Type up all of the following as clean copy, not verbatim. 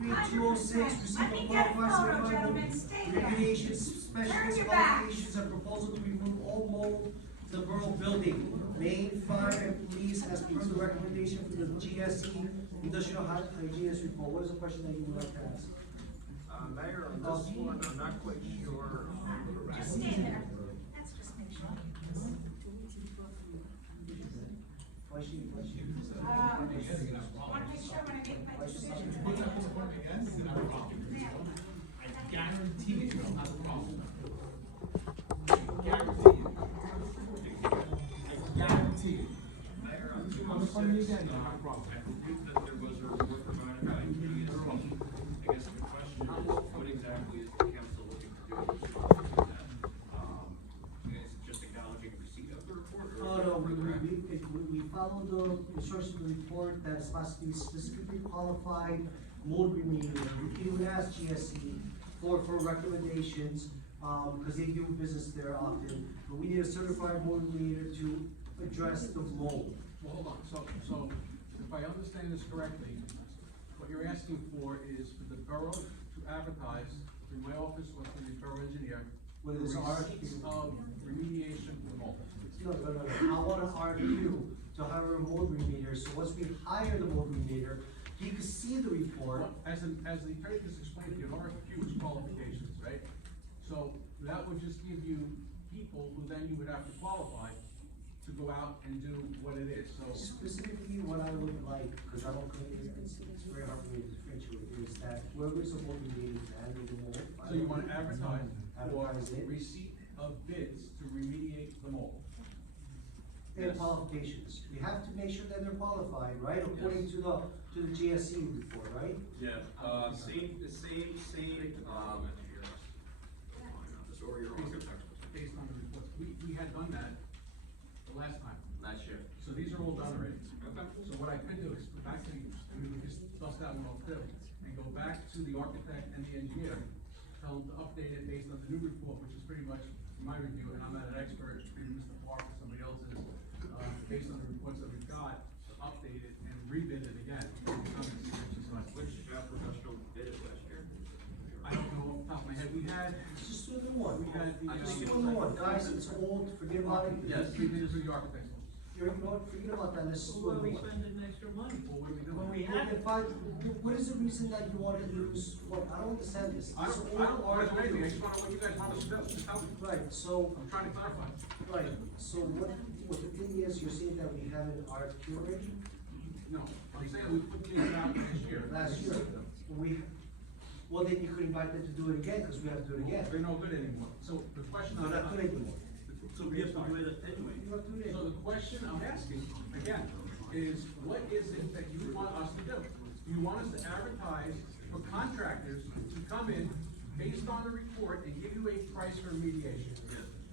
23-206, receive Let a me get a qualified photo, certified gentlemen, stay there. remediation Turn specialist your backs. qualifications and proposal to remove all mold to the borough building, main, fire, and police, as per the recommendation from the GSE Industrial Hygienist Report. What is the question that you would like to ask? Mayor, on this one, I'm not quite sure. Just stay there. Let's just make sure. Question. Want to make sure when I make my decision. I guarantee you don't have a problem. I guarantee you. I guarantee you. Mayor, On the phone again, you don't have a problem. I believe that there was a report provided by GSE. I guess the question is, what exactly is the council looking to do in response to that? Is it just acknowledging receipt of the report? Or No, further action? we follow the instructions of the report that is supposed to be specifically qualified mold remediator. We would ask GSE for recommendations, because they do business there often, but we need a certified mold remediator to address the mold. Well, hold on, so if I understand this correctly, what you're asking for is for the borough to advertise through my office or through the borough engineer. Whether it's receipts RFQ. of remediation for the mold. No. I want an RFQ to hire a mold remediator, so once we hire the mold remediator, he can see the report. Well, as the attorney just explained, the RFQ is qualifications, right? So that would just give you people who then you would have to qualify to go out and do what it is, so. Specifically, what I would like, because I don't think it's very hard for me to differentiate, is that whoever's a mold remediator to handle the mold. So you wanna advertise for Advertise it. receipt of bids to remediate the mold? Their Yes. qualifications, we have to make sure that they're qualified, right, according to the GSE report, right? Yeah, same, Or your architect. Based on the reports, we had done that the last time, last year. so these are all done already. Okay. So what I could do is go back to, we would just dust that one off too, and go back to the architect and the engineer, tell them to update it based on the new report, which is pretty much my review, and I'm not an expert, maybe Mr. Park or somebody else is, based on the reports that we've got, to update it and rebid it again. Which professional did it last year? I don't know off the top of my head, we had, Just do the one. we had the. Just do the one, guys, it's old, forget about it. Yes, we did it through the architects. You know what, forget about that, let's just do Where the we one. spending extra money? Well, what do we do? When we Well, had it. what is the reason that you want to use, what, I don't understand this. I It's don't old want to do anything, I RFQ. just want to know what you guys want us to do, just tell me. Right, so, I'm trying to clarify. right, so what the thing is, you're saying that we have an RFQ already? No, I'm saying we put these out this year. Last year, well, then you could invite them to do it again, because we have to do it again. They're no good anymore, so the question. No, not good anymore. So we have to do it anyway. You have to do it. So the question I'm asking, again, is what is it that you want us to do? You want us to advertise for contractors to come in based on the report and give you a price for mediation?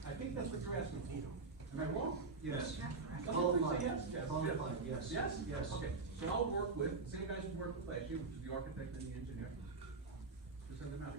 I think that's what you're asking, Tito. Am I wrong? Yes. Someone please Qualified, say yes, Jeff. qualified, yes. Yes? Yes. Okay, so I'll work with, the same guys we worked with last year, which is the architect and the engineer. To send them out.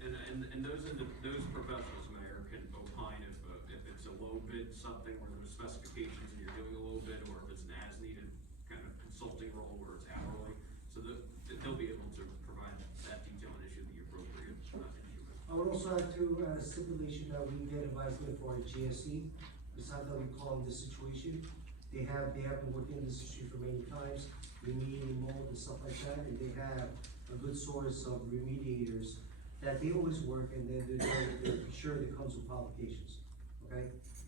And those professionals, Mayor, can opine if it's a low bid, something where there's specifications and you're doing a low bid, or if it's an as-needed kind of consulting role where it's hourly. So they'll be able to provide that detail and issue the appropriate issue. I would also have to add a stipulation that we get advisement for our GSE, besides that we call them this situation. They have been working in this industry for many times, remediating mold and stuff like that, and they have a good source of remediators that they always work, and they're sure that comes with qualifications, okay?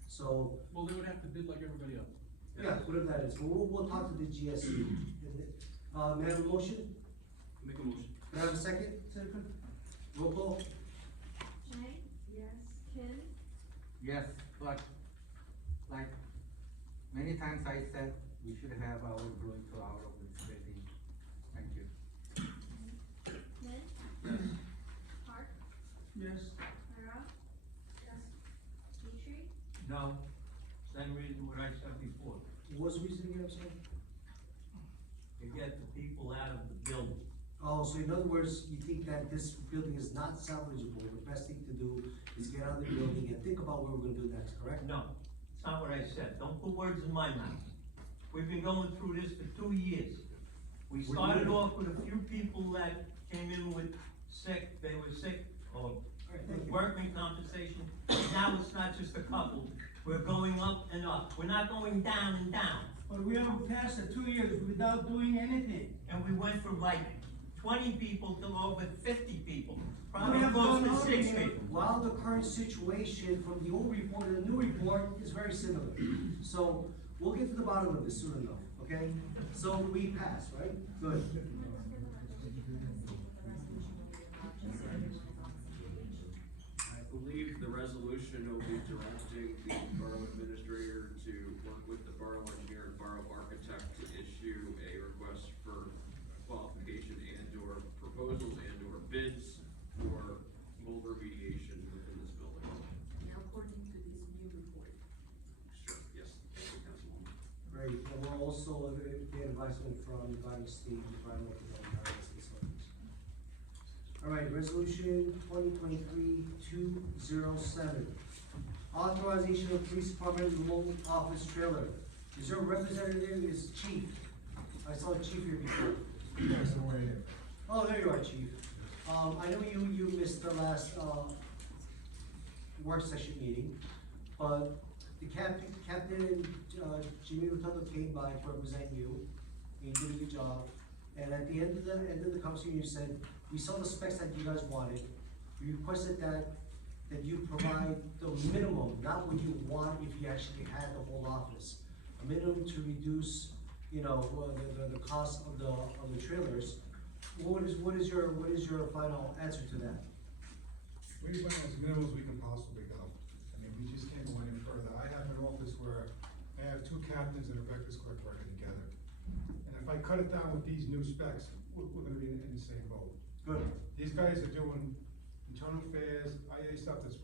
So, Well, they would have to bid like everybody else. yeah, whatever that is, but we'll talk to the GSE. May I have a motion? Make a motion. May I have a second? Roll call? Chang? Yes. Kim? Yes, but like many times I said, we should have our employee to our municipality. Thank you. Lynn? Park? Yes. Myra? Yes. Petrie? No, same reason what I said before, What's the reason again, I'm sorry? to get the people out of the building. Oh, so in other words, you think that this building is not salvageable, the best thing to do is get out of the building and think about what we're gonna do next, correct? No, it's not what I said, don't put words in my mouth. We've been going through this for 2 years. We started off with a few people that came in with sick, they were sick, or thank you. workman compensation. Now it's not just a couple, we're going up and up, we're not going down and down. But we have passed the 2 years without doing anything. And we went from like 20 people to over 50 people, We probably have close gone to out 60. again. While the current situation from the old report to the new report is very similar. So we'll get to the bottom of this soon enough, okay? So we pass, right? Good. I believe the resolution will be directing the borough administrator to work with the borough engineer and borough architect to issue a request for qualification and or proposals and or bids for mold remediation within this building. Now, according to this new report. Sure, yes, thank you, Councilwoman. Great, and we're also getting advisement from the Valley State Environmental Development Authority. All right, resolution 2023-207. Authorization of police department remote office trailer. Is there a representative? Is chief? I saw the chief here before. Yes, I'm right here. Oh, there you are, chief. I know you missed the last, work session meeting, but the captain, Jimmy Rotundo came by to represent you, and he did a good job. And at the end of the conversation, you said, we saw the specs that you guys wanted, we requested that you provide the minimum, not what you want if you actually had the whole office. A minimum to reduce, the cost of the trailers. What is your final answer to that? We went as minimal as we can possibly go. I mean, we just can't go any further. I have an office where I have 2 captains and a records clerk working together. And if I cut it down with these new specs, we're gonna be in the same boat. Good. These guys are doing internal affairs, IA stuff that's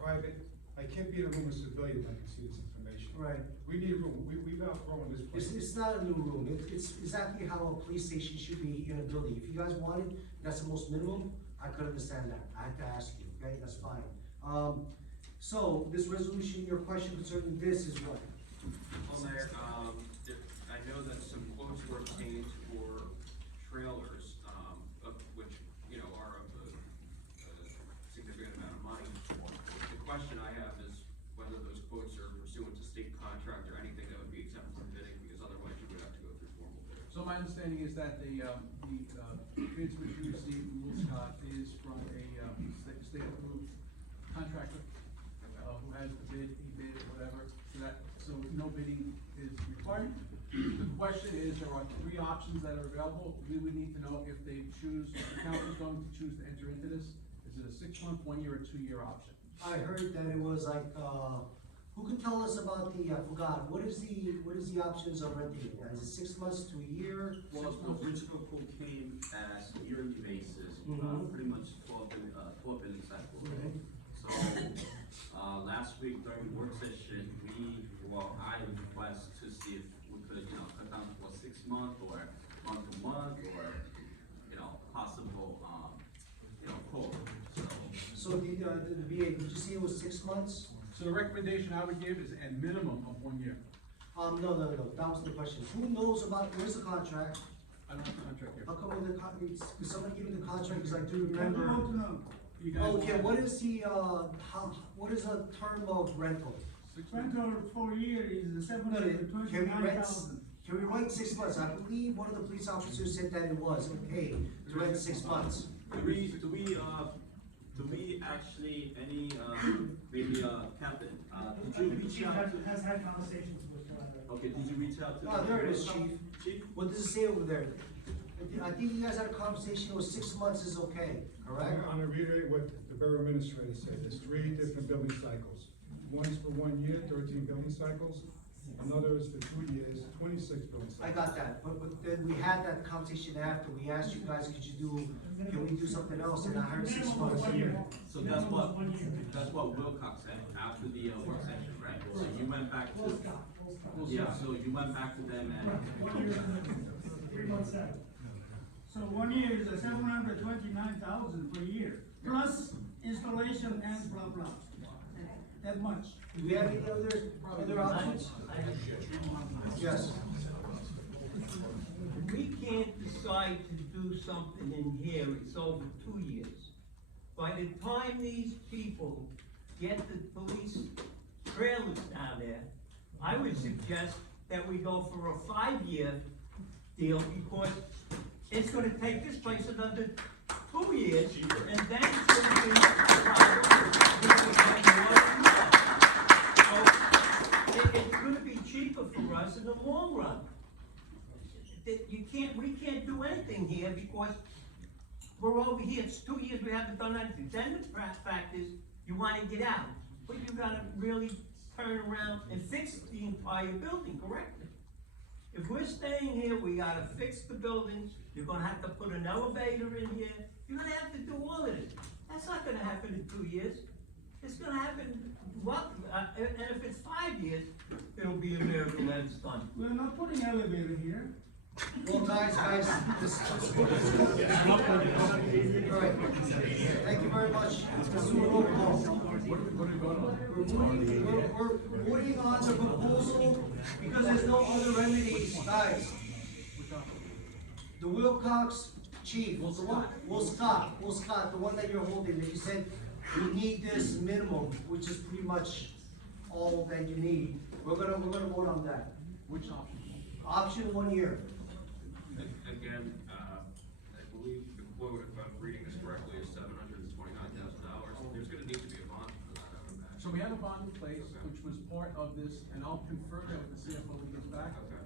private. I can't be in a room with civilians when I can see this information. Right. We need room. We've outgrown this place. It's not a new room, it's exactly how a police station should be in a building. If you guys wanted, that's the most minimum, I could understand that, I have to ask you, okay, that's fine. So, this resolution, your question concerning this is what? Well, Mayor, I know that some quotes were obtained for trailers, which, are of a significant amount of money. The question I have is whether those quotes are pursuant to state contract or anything that would be exempt from bidding, because otherwise you would have to go through formal bidding. So my understanding is that the bids which you received from Will Scott is from a, state approved contractor, who has the bid, he bid, whatever, so no bidding is required. The question is, there are 3 options that are available. We would need to know if they choose, if the council's going to choose to enter into this. Is it a 6-month, 1-year, or 2-year option? I heard that it was like, who can tell us about I forgot, what is the options of renting it? Is it 6 months to a year? Well, the original quote came as yearly basis, pretty much 12 billion cycles. Okay. So, last week during the work session, I request to see if we could, cut down for 6 months or month to month or, possible, quote. So the VA, did you say it was 6 months? So the recommendation I would give is a minimum of 1 year. No, that was the question. Who knows about, where's the contract? I don't have a contract here. How come with the because somebody gave me the contract, because I do I don't remember. want to know. You guys Okay, want- what is what is a term of rental? 6 months? Rental for a year is Can we rent, 729,000. can we write 6 months? I believe one of the police officers said that it was okay to rent 6 months. Do we actually, maybe, Captain, did you reach out to? Has had conversations with, Okay, did you reach out to? Oh, there it is, chief. Chief? What does it say over there? I think you guys had a conversation, it was 6 months is okay, correct? I'm gonna reiterate what the borough administrator said, there's 3 different billing cycles. One is for 1 year, 13 billing cycles, another is for 2 years, 26 billing cycles. I got that, but then we had that conversation after, we asked you guys, can we do something else, and I heard 6 months. So that's what Wilcox said after the work session, right? So you went back to. Yeah, so you went back to them and. 3 months out. So 1 year is a 729,000 per year, plus installation and blah, blah. That much. Do we have any other options? Yes. if we can't decide to do something in here, it's over 2 years. By the time these people get the police trailers down there, I would suggest that we go for a 5-year deal, because it's gonna take this place another 2 years, and then it's gonna be so it's gonna be cheaper for us in the long run. We can't do anything here because we're over here, it's 2 years, we haven't done anything. Then the fact is, you wanna get out, but you gotta really turn around and fix the entire building correctly. If we're staying here, we gotta fix the building, you're gonna have to put an elevator in here, you're gonna have to do all of it. That's not gonna happen in 2 years. It's gonna happen, and if it's 5 years, it'll be a miracle that it's done. We're not putting elevator here. Well, guys, this. All right, thank you very much. Let's do a roll call. We're voting on the proposal because there's no other remedies, guys. The Wilcox chief, Will Scott, the one that you're holding, that you said, we need this minimum, which is pretty much all that you need. We're gonna vote on that. Which option? Option 1 year. Again, I believe the quote, if I'm reading this correctly, is $729,000. There's gonna need to be a bond for that, I would imagine. So we have a bond in place, which was part of this, and I'll confirm that with the CFO when he gets back. Okay.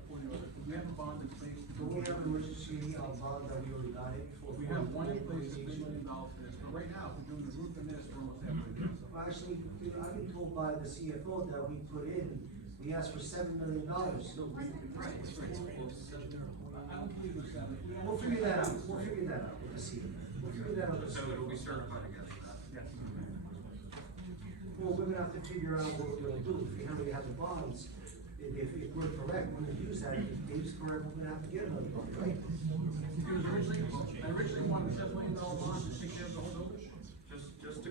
We have a bond in place. Don't we have an emergency bond that we already got it for? We have one in place, $3 million for this, but right now, if we're doing the roof and this, we're almost halfway there. So Well, actually, I've been told by the CFO that we put in, we asked for $7 million. I don't believe it's that. We'll figure that out with the CFO. We'll figure that out. So it'll be certified again for that. Yes. Well, we're gonna have to figure out what we're gonna do, if we already have the bonds, if we're correct, we're gonna use that, if Dave's correct, we're gonna have to get another bond, right? Because originally wanted a $7 million bond to take care of the whole building. Just to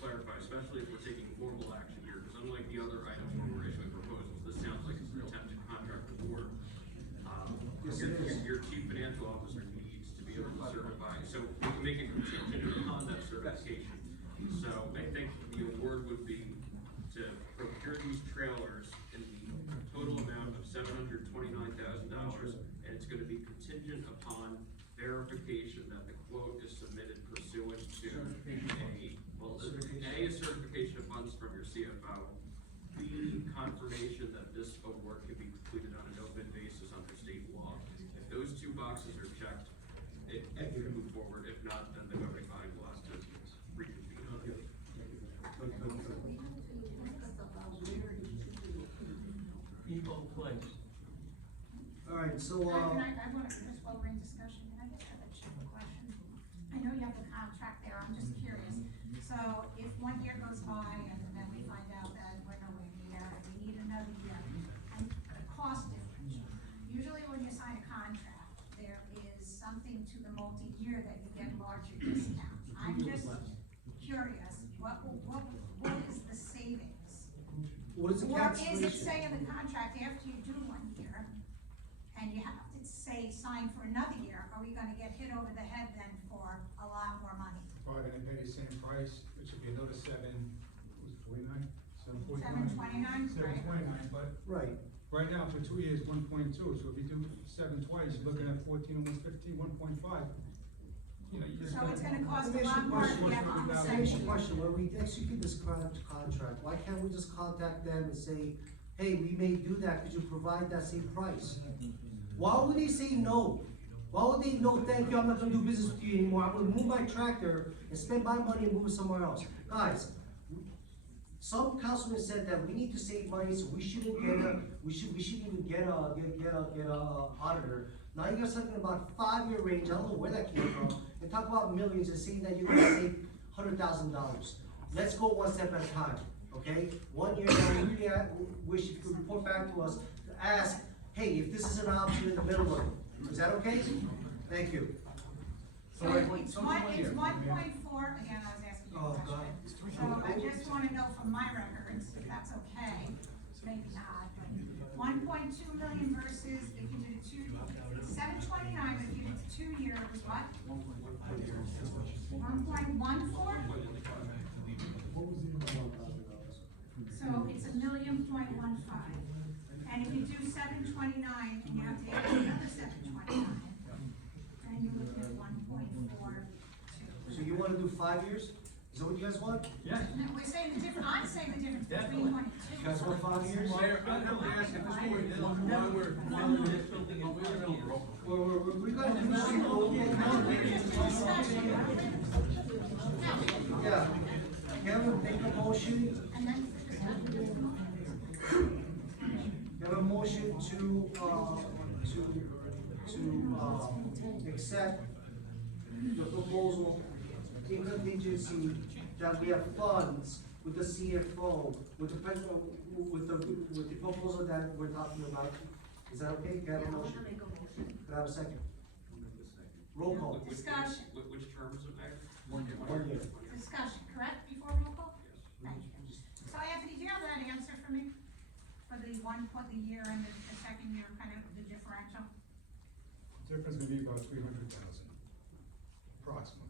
clarify, especially if we're taking formal action here, because unlike the other items where we're issuing proposals, this sounds like it's an attempt to contract the board. Yes, it is. Your chief financial officer needs to be able to certify, so we can make it contingent upon that certification. So I think the award would be to procure these trailers in the total amount of $729,000, and it's gonna be contingent upon verification that the quote is submitted pursuant to A, a certification of funds from your CFO, B, confirmation that this award can be completed on an open basis under state law. If those 2 boxes are checked, it can move forward. If not, then the voting body will have to reconvene on it. People place. All right, so, I want to, just while we're in discussion, can I just have a simple question? I know you have the contract there, I'm just curious. So if 1 year goes by and then we find out that we're nowhere near, and we need another year, and the cost difference. Usually when you sign a contract, there is something to the multi-year that you get larger discounts. I'm just curious, what is the savings? what is the Or cancellation? is it say in the contract, after you do 1 year, and you have to say sign for another year, are we gonna get hit over the head then for a lot more money? Probably gonna pay the same price, it should be another 749? 729, right? 729, but Right, right now for 2 years, 1.2, so if you do 7 twice, you're looking at 14, almost 15, 1.5. You know, you just. So it's gonna cost let me a ask you lot more if question. we have all the let me ask you a same. question, when we execute this contract, why can't we just contact them and say, hey, we may do that, could you provide that same price? Why would they say no? Why would they, no, thank you, I'm not gonna do business with you anymore, I'm gonna move my tractor and spend my money and move it somewhere else? Guys, some councilman said that we need to save money, so we shouldn't even get a auditor. Now you guys talking about 5-year range, I don't know where that came from, and talk about millions and saying that you're gonna save $100,000. Let's go one step at a time, okay? 1 year, I really wish you could report back to us to ask, hey, if this is an option in the middle of it, is that okay? Thank you. So it's 1.4, again, I was asking you a Oh, question. God. So I just wanna know from my records, if that's okay, maybe not, but 1.2 million versus if you did a 729, if you did a 2-year, it was what? 1.14? So it's $1.15 million. And if you do 729 and you have to add another 729, then you're looking at 1.42. So you wanna do 5 years? Is that what you guys want? Yes. No, we're saying the difference, I'm saying the difference Definitely. between 1 and 2. You guys want 5 years? Mayor, I'd have to ask at this point, then, why we're filling this building in 5 years. We gotta do some roll call. Yeah. Kevin, make a motion. And then You have a motion to accept the proposal in contingency that we have funds with the CFO, with the proposal that we're talking about. Is that okay? Can I have a motion? Can I have a second? Roll call. discussion, Which terms of Mayor? 1 year. discussion, correct, before roll call? Thank you. So Anthony, do you have that answer for me? For the the year and the second year, kind of the differential? Difference would be about 300,000, approximately.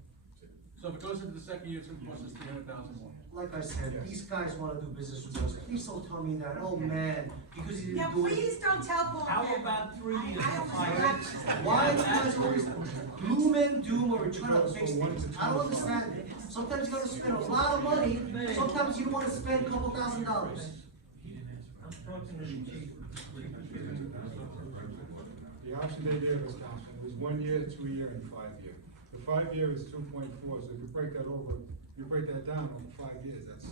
So if it goes into the second year, it's gonna cost us 300,000 more. Like I said, these guys wanna do business with us. Please don't tell me that, oh man, because you Yeah, didn't do it. please don't tell Paul How that. about 3 years? I don't Five want years? that. Why do you guys always gloom and doom when we're trying to fix things? I don't understand it. Sometimes you gotta spend a lot of money, sometimes you wanna spend a couple $1,000. I'm talking to the chief. The option they gave us, Councilman, was 1 year, 2 year, and 5 year. The 5 year is 2.4, so if you break that down over 5 years, that's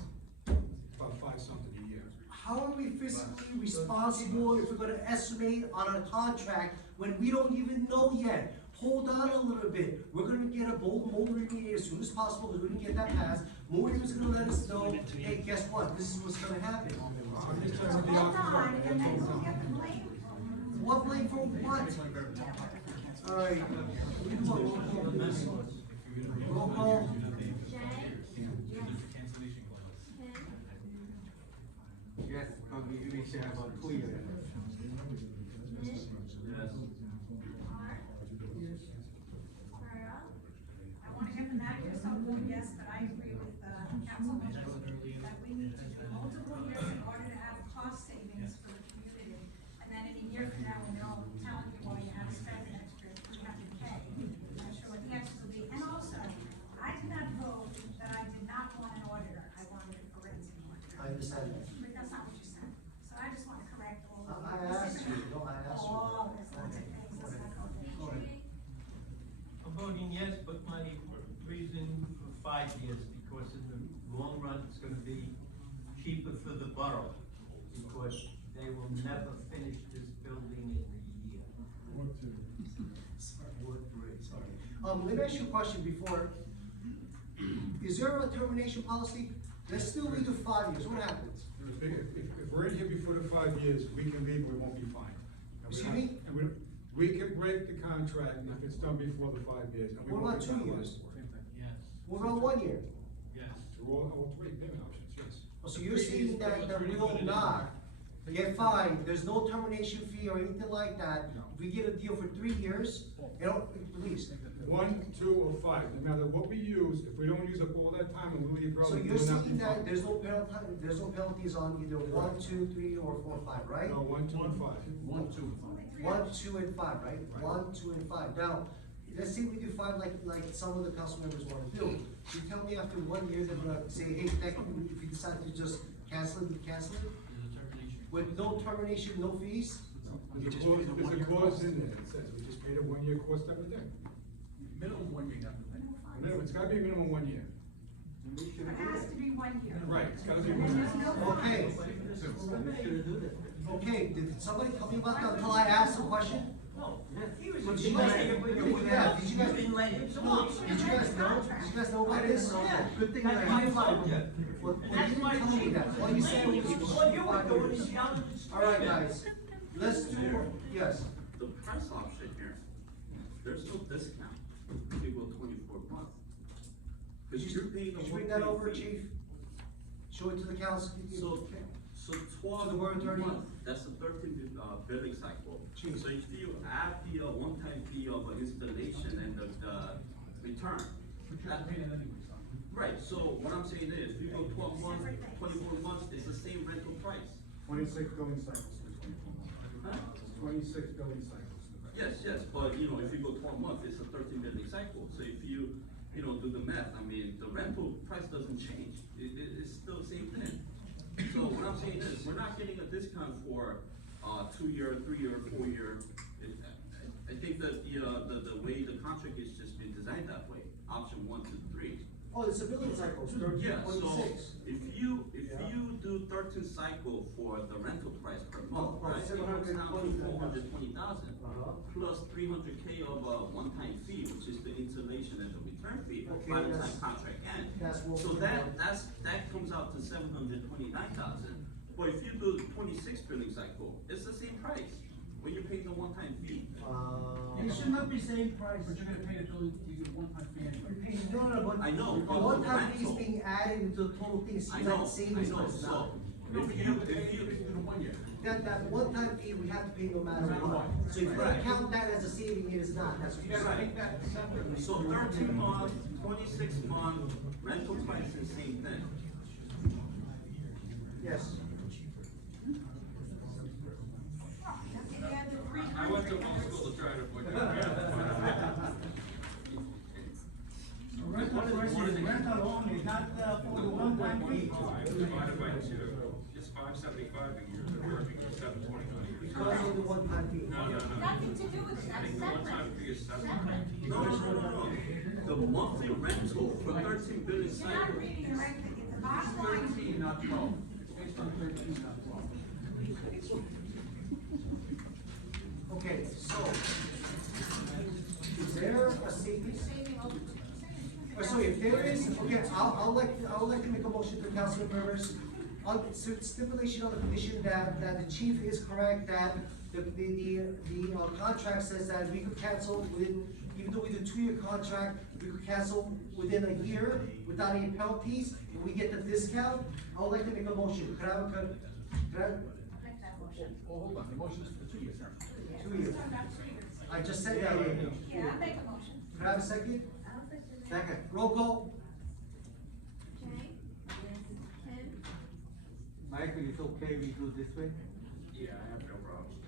about 5 something a year. How are we fiscally responsible if we're gonna estimate on a contract when we don't even know yet? Hold on a little bit. We're gonna get a bold mold remediated as soon as possible, because we're gonna get that passed. Modium is gonna let us know, hey, guess what? This is what's gonna happen. I'm just trying to be Hold out on, and then we'll get the blame. What blame for what? Alright. Roll call. Jay? Ken? Yes, because we usually should have a 2 year. Nick? Yes. Art? Pearl? I wanna get the manager, so yes, but I agree with, council members that we need to do multiple years in order to have cost savings for the community. And then in a year from now, when they're all telling you why you have to spend an extra $300K, I'm sure what the answer will be. And also, I did not vote that I did not want an auditor, I wanted a forensic auditor. I understand that. But that's not what you said. So I just wanna correct all of I asked you, no, I asked you. Oh, there's lots of things that's not going Go ahead. I'm voting yes, but my reason for 5 years, because in the long run, it's gonna be cheaper for the borough, because they will never finish this building in a year. Let me ask you a question before. Is there a termination policy? Let's still we do 5 years, what happens? If we're in here before the 5 years, we can leave, we won't be fined. And we Excuse don't- me? And we can break the contract if it's done before the 5 years. And we What won't about be 2 penalized years? for it. What about 1 year? They're all 3 payment options, yes. So you're saying that we will not get fined, there's no termination fee or anything like that? No. If we get a deal for 3 years, please. 1, 2, or 5, no matter what we use, if we don't use up all that time and we leave So early, you're we'll not be saying that fined. there's no penalties on either 1, 2, 3, or 4, 5, right? No, 1, 2, and 5. 1, 2, and 5, right? Right. 1, 2, and 5. Now, let's say we do 5 like some of the council members wanna do. You tell me after 1 year, they're gonna say, hey, technically, if you decide to just cancel it, we cancel it? With no termination, no fees? There's a clause in there that says we just paid a 1 year cost everything. Minimum 1 year, you have to pay. Minimum, it's gotta be a minimum 1 year. It has to be 1 year. Right, it's gotta be And 1 then year. there's no. Okay. Okay, did somebody tell me about that until I asked the question? No, he was. But did you guys, yeah, did you guys, You've been letting him talk. did you guys know? Did you guys know about this? Yeah. Good thing That's that why I I followed you. Well, And that's you why didn't tell me she that. All you said was it was All you were 5 doing years. is yelling and screaming. All right, guys, let's do, yes. The press option here, there's no discount, if you go 24 months. Cause you're paying Could a you bring that monthly over, fee. chief? Show it to the council. So Okay. So To 12 the word attorney. months. that's a 13 billing cycle. Chief. So if you add the one-time fee of installation and the return. But you're not paying it anyway, son. Right, so what I'm saying is, if you go 12 months, 24 months, it's the same rental price. 26 billing cycles for 24 months. Huh? 26 billing cycles. Yes, but you know, if you go 12 months, it's a 13 billing cycle. So if you do the math, I mean, the rental price doesn't change. It's still the same thing. So what I'm saying is, we're not getting a discount for 2-year, 3-year, 4-year. I think that the way the contract is just been designed that way, option 1 to 3. Oh, it's a billing cycle, it's 13, Yeah, so 26. if you do 13 cycle for the rental price per month, right, it comes down to 420,000 plus 300K of one-time fee, which is the installation and the return fee Okay, by the time that's- contract ends. that's what So we want. that comes out to 729,000. But if you do 26 billing cycle, it's the same price when you're paying the one-time fee. It should not be same price. But you're gonna pay it till you get a one-time fee anyway. No, but. I know, The but one the time fees rental- being added into the total thing, I seems know, like savings so, versus not. No, but you have to pay if it you, in 1 year. That one time fee, we have to pay no matter No matter what. what. So if you Right. don't count that as a saving, it is not, that's what You you're gotta saying. make that separately. so 13 month, 26 month, rental price is same thing. Yes. I went to law school to try to avoid that. Rental price is rental only, not for the one-time fee. Divided by 2, it's 575 a year, they're working at 729 a year. Because of the one time fee. No. Nothing to do with it, I that's think the one-time separate. fee is separate. Separate. No. The monthly rental for 13 billing You're not cycle. reading the right thing, the It's bottom line. 13, not 12. It's based on 13, not 12. Okay, so. Is there a savings? Saving over 2%. So if there is, okay, I'll like to make a motion to council members, on stipulation on the condition that the chief is correct, that the contract says that we could cancel within, even though we do 2-year contract, we could cancel within a year without any penalties, and we get the discount. I would like to make a motion, could I, Make that motion. Oh, hold on, the motion's for 2 years. 2 years? Talking about 3 years. I just said that. Yeah, I'll make a motion. Could I have a second? I'll second that. Second. Roll call? Jay? Yes. Ken? Michael, it's okay we do this way? Yeah, I have no problems.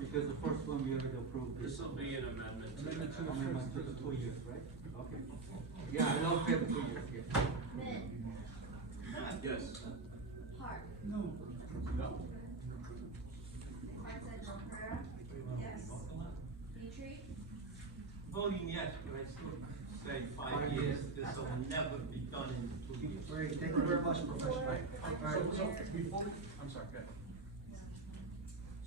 Because the first one we already approved This this. will be an amendment to Amendment to the. Amendment to the 2 years, right? Okay. Yeah, I know we have 2 years, yes. Min? Yes. Park? No. No. President Herrera? Yes. Petrie? Voting yes, but I still say 5 years, this will never be done in 2 years. Great, thank you very much, Professor. So before we, I'm sorry, go ahead.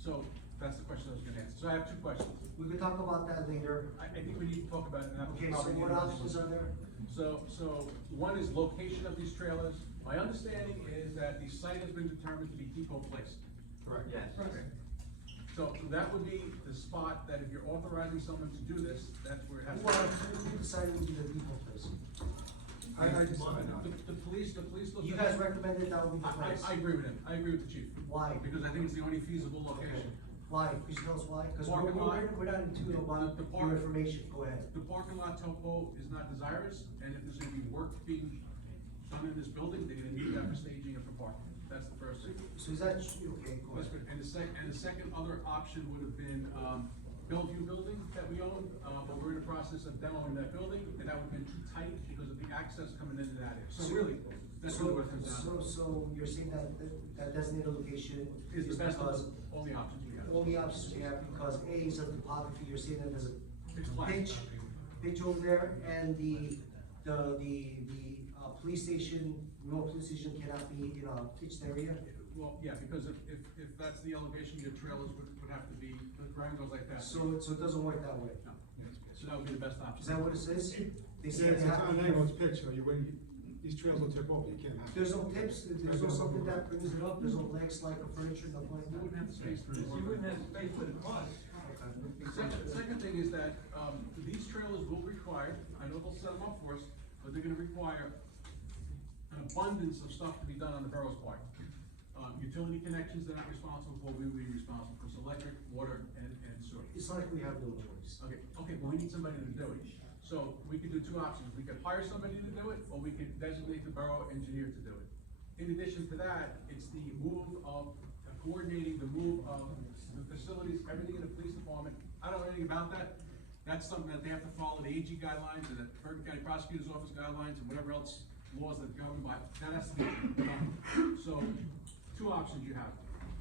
So, that's the question I was gonna answer. So I have 2 questions. We could talk about that later. I think we need to talk about it now. Okay, so what options are there? So one is location of these trailers. My understanding is that the site has been determined to be depot placed. Correct. Yes. So that would be the spot that if you're authorizing someone to do this, that's where it has to Well, be. who decided to be the depot place? I just, the police looked You at guys it. recommended that would be the place. I agree with him. I agree with the chief. Why? Because I think it's the only feasible Okay. location. Why? Could you tell us why? Because Parking lot. we're not into about The your park- information, go ahead. The parking lot topo is not desirous, and if there's gonna be work being done in this building, they're gonna need that for staging and for parking. That's the first thing. So is that, okay, go That's ahead. good. And the second other option would have been, Bellevue building that we own, but we're in the process of demoing that building, and that would have been too tight because of the access coming into that area. So really, that's really what it comes down to. So you're saying that designated location Is is the best because, of all the options we have. all the options we have, because A is of topography, you're saying that there's a It's flat. pitch over there, and the police station, remote police station cannot be in a pitched area? Well, yeah, because if that's the elevation, your trailers would have to be, the ground goes like that. So it doesn't work that way? No. So that would be the best option. Is that what it says? They Yeah, say it's they have on to. anyone's pitch, so you wouldn't, these trails will tip over, you can't have. There's no tips, there's no something that brings it up, there's no legs like a furniture, nothing like You that? wouldn't have the space for it. You wouldn't have space for the cars. Second thing is that, these trailers will require, I know they'll set them up for us, but they're gonna require an abundance of stuff to be done on the borough's part. Utility connections they're not responsible for, we would be responsible for, so electric, water, and sewer. It's like we have no choice. Okay, well, we need somebody to do it. So we could do two options. We could hire somebody to do it, or we could designate the borough engineer to do it. In addition to that, it's the move of, coordinating the move of the facilities, everything in the police department. I don't know anything about that. That's something that they have to follow the AG guidelines and the Bergen County Prosecutor's Office guidelines and whatever else laws that govern by, that has to be done. So, two options you have.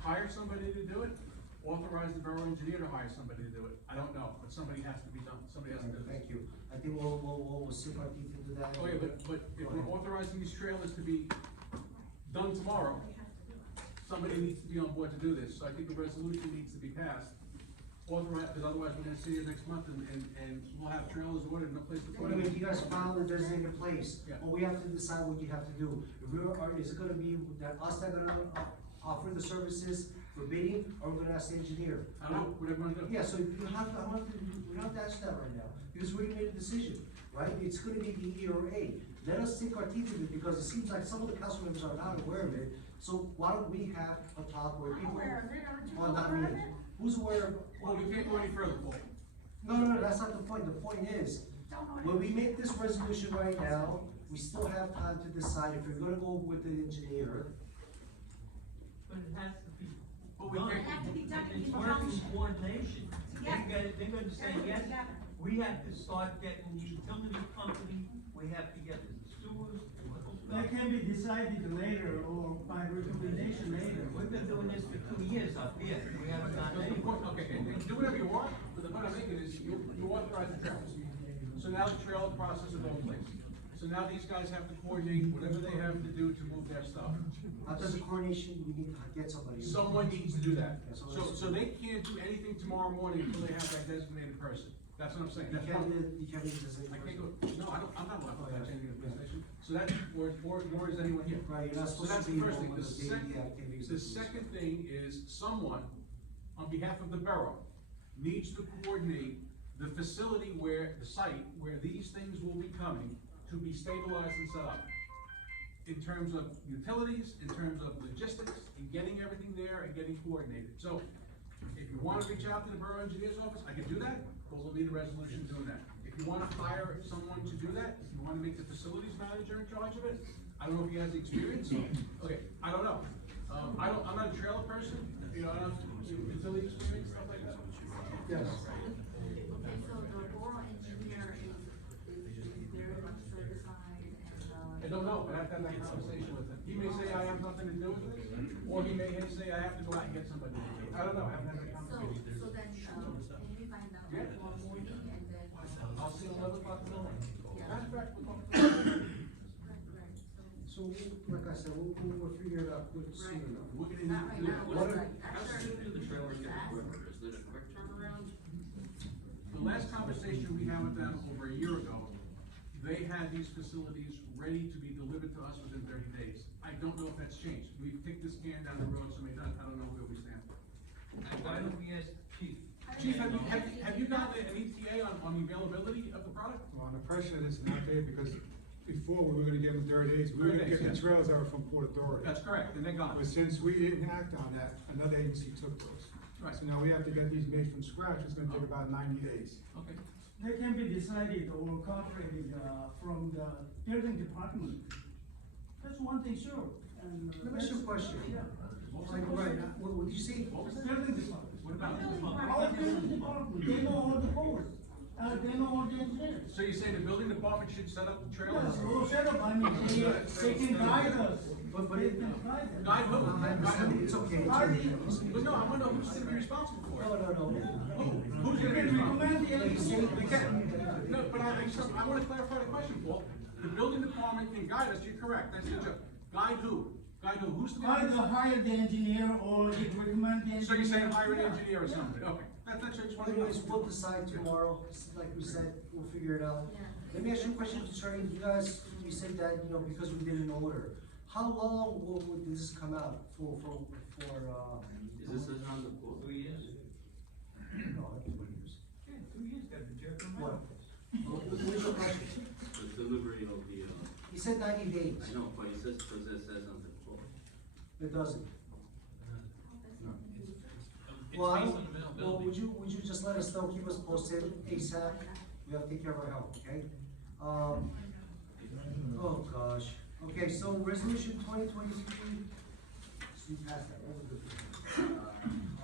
Hire somebody to do it, authorize the borough engineer to hire somebody to do it. I don't know, but somebody has to be done, somebody has to do this. Thank you. I think we'll sink our teeth into that. Oh, yeah, but if we're authorizing these trailers to be done tomorrow, somebody needs to be on board to do this, so I think the resolution needs to be passed. Authorize, because otherwise we're gonna sit here next month and we'll have trailers ordered, no place to put I them. mean, you guys file the designated place, Yeah. well, we have to decide what you have to do. If is it gonna be that us that gonna offer the services for bidding, or we're gonna ask the engineer? I don't know, whatever you wanna do. Yeah, so you have to, we don't have to ask that right now, because we already made a decision, right? It's gonna be the E or A. Let us sink our teeth in it, because it seems like some of the council members are not aware of it, so why don't we have a talk where I'm people. aware of it, aren't you Well, not aware of me. it? Who's aware of? Well, we can't go any further, Paul. No, that's not the point. The point is, Don't know when we anything. make this resolution right now, we still have time to decide if you're gonna go with the engineer. But it has to be But we done. can't- It has to be done in It's working conjunction. coordination. Together. They're gonna say, Everything yes, together. we have to start getting the utility company, we have to get the sewers. That can be decided later or by recommendation later. We've been doing this for 2 years up here, we haven't gotten The anywhere. point- Okay, and do whatever you want, but the point I'm making is, you authorize the trailers. So now the trailer process is in place. So now these guys have to coordinate whatever they have to do to move their stuff. How does the coordination, we need to get somebody. Someone needs to do that. Yeah, so So, let's- so they can't do anything tomorrow morning until they have that designated person. That's what I'm saying. You That's can't, one- you can't be the I can't go, no, I'm not allowed Oh, to yeah. touch anything in the police station. So that's, or nor is anyone here. Right, you're not So supposed that's to the be first thing. involved The in the day-to-day second, activities. the of police. second thing is someone, on behalf of the borough, needs to coordinate the facility where, the site where these things will be coming to be stabilized and set up. In terms of utilities, in terms of logistics, and getting everything there and getting coordinated. So, if you wanna reach out to the borough engineer's office, I can do that, but we'll need a resolution doing that. If you wanna hire someone to do that, if you wanna make the facilities manager in charge of it, I don't know if he has the experience, okay, I don't know. I'm not a trailer person, you know, I don't have utility experience, stuff like that. Yes. Okay, so the borough engineer is very much certified and, I don't know, but I have to have that conversation with him. He may say I have nothing to do with this, or he may say I have to go out and get somebody. I don't know, I haven't had that so conversation. then, can we find out Yeah. tomorrow morning and then? I'll see you 11 o'clock in the morning. Yeah. Matter of fact, we'll talk. Right, So, like I said, we'll figure it out quick soon enough. We're gonna Not need right to now, do. What but if- like, How after. soon do the trailers get quicker? Is it a quick turnaround? The last conversation we had with them over a year ago, they had these facilities ready to be delivered to us within 30 days. I don't know if that's changed. We've kicked this can down the road so many times, I don't know where we stand. And why don't we ask Chief? Chief, have you gotten an ETA on the availability of the product? Well, the pressure is not there because before we were gonna give them 30 days, we were gonna 30 days, get the yes. trails that were from Port Authority. That's correct, and they're gone. But since we didn't act on that, another agency took those. Right. So now we have to get these made from scratch, it's gonna take about 90 days. Okay. They can be decided or cooperated, from the building department. That's one thing sure, and. Let me ask you a question. Yeah. Like, right, what did you say? Building department. What about? Our building department, they know all the codes, they know all the engineers. So you say the building department should set up the trailers? Yes, we'll set up, I mean, they can guide us. But They it, can guide us. Guide who? I understand, it's okay, it's okay. But no, I wanna know who's gonna be responsible for it. No. Who's You gonna be can responsible? recommend the agency. We can't, no, but I wanna clarify the question, Paul. The building department can guide us, you're correct, that's your job. Guide who? Guide who? Who's the? Either hire the engineer or you recommend the engineer. So you're saying hire an Yeah. engineer or Yeah. something, okay. That's, I just wanna. Anyways, we'll decide tomorrow, like we said, we'll figure it out. Yeah. Let me ask you a question concerning, you guys, you said that, you know, because we did an order. How long will this come out for, Is this around the pool? 2 years? No, not 2 years. Yeah, 2 years, got the jerk around. What? What's your question? The delivery of the, He said 90 days. I know, but it says on the pool. It doesn't. Well, based on availability. well, would you just let us know, keep us posted ASAP? We have to take care of our health, okay? Oh gosh, okay, so resolution 2023, we passed that, what was it?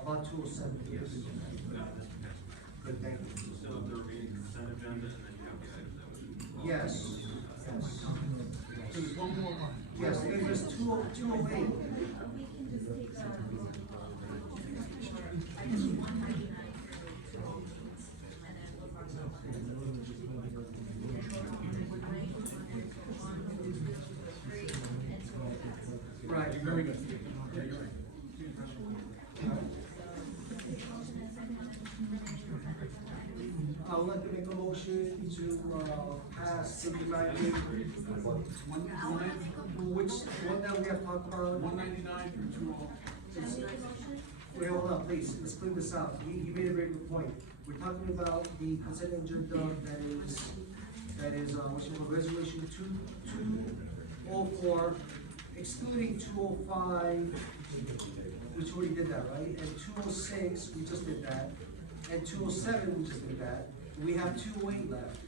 About 207, yes. Good, thank you. Still have the remaining consent agenda, and then you have the items that would. Yes, yes. So there's one more line. Yes, it was 208. We can just take a. I just 199 and then we'll talk about. Right. Very good. Yeah, you're right. I would like to make a motion to, pass the remaining, which, one that we have talked about. 199 through 200. Wait, hold on, please, let's clear this out. He made a very good point. We're talking about the consent agenda that is, which is resolution 204, excluding 205, which we already did that, right? And 206, we just did that. And 207, we just did that. We have 208 left,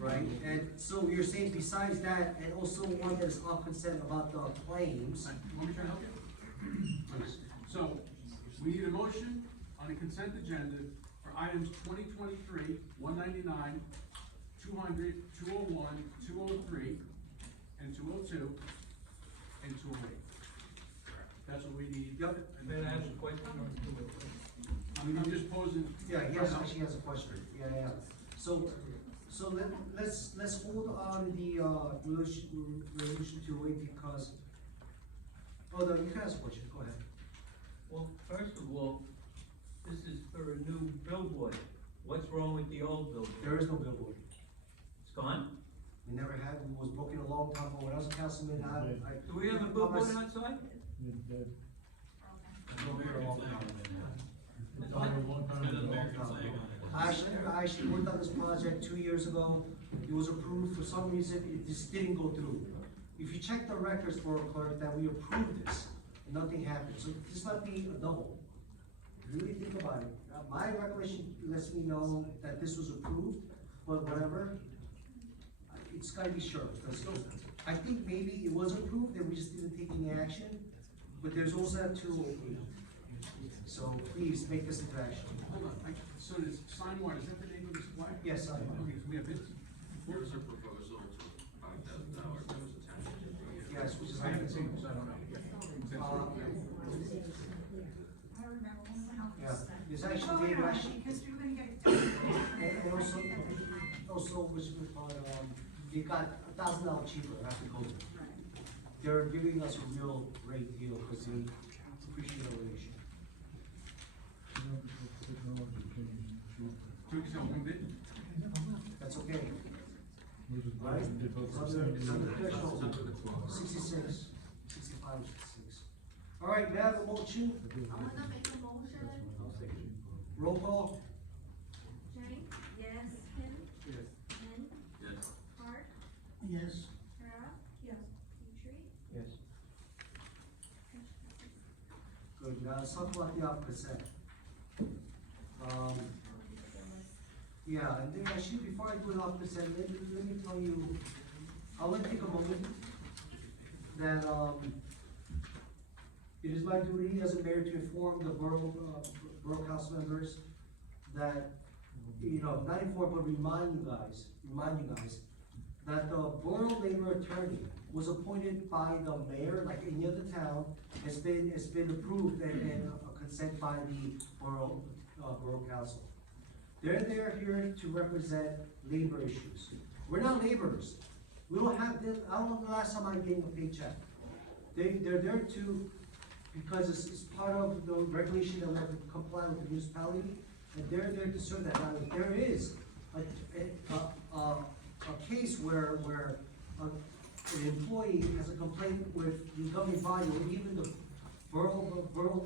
right? And so you're saying besides that, and also one that is on consent about the claims. Want me to try to help you? So, we need a motion on the consent agenda for items 2023, 199, 200, 201, 203, and 202, and 208. That's what we need. Yep. And then I have a question or two. I'm just posing. Yeah, he actually has a question. Yeah. So let's hold on the, resolution 208 because, oh, no, you can ask a question, go ahead. Well, first of all, this is for a new billboard. What's wrong with the old billboard? There is no billboard. It's gone? We never had, it was broken a long time ago. When I was a councilman, Do we have a billboard outside? I actually worked on this project 2 years ago. It was approved. For some reason, it just didn't go through. If you check the records for clerk, that we approved this, and nothing happened. So this might be a double. Really think about it. My recollection lets me know that this was approved, but whatever, it's gotta be sure, because I think maybe it was approved, and we just didn't take any action, but there's also that 208. So please make this into action. Hold on, so this sign wire, is that the name of this flag? Yes, I am. Okay, so we have this. There's a proposal to $5,000 that was attached to the. Yes, which is. I haven't seen it, so I don't know. I remember when we went out Yeah, this. it's We actually, voted they on it actually, because we were gonna get it done. and also, which we call, they got $1,000 cheaper after COVID. They're giving us a real great deal, because they appreciate our relation. Took us one bit. That's okay. Right? It's under threshold, 66, 65, 66. All right, may I have a motion? I wanna make a motion. Roll call? Jane? Yes. Kim? Yes. Lynn? Yes. Hart? Yes. Sarah? Yes. Petrie? Yes. Good, now let's talk about the opposite. Yeah, and then actually, before I do the opposite, let me tell you, I want to take a moment that, it is my duty as a mayor to inform the borough council members that, not inform, but remind you guys, that the borough labor attorney was appointed by the mayor, like any other town, it's been approved and consent by the borough council. They're here to represent labor issues. We're not laborers. We don't have this, I don't know the last time I gave them a paycheck. They're there to, because it's part of the regulation that we have to comply with the municipality, and they're there to serve that. Now, if there is a case where an employee has a complaint with the governing body, or even the borough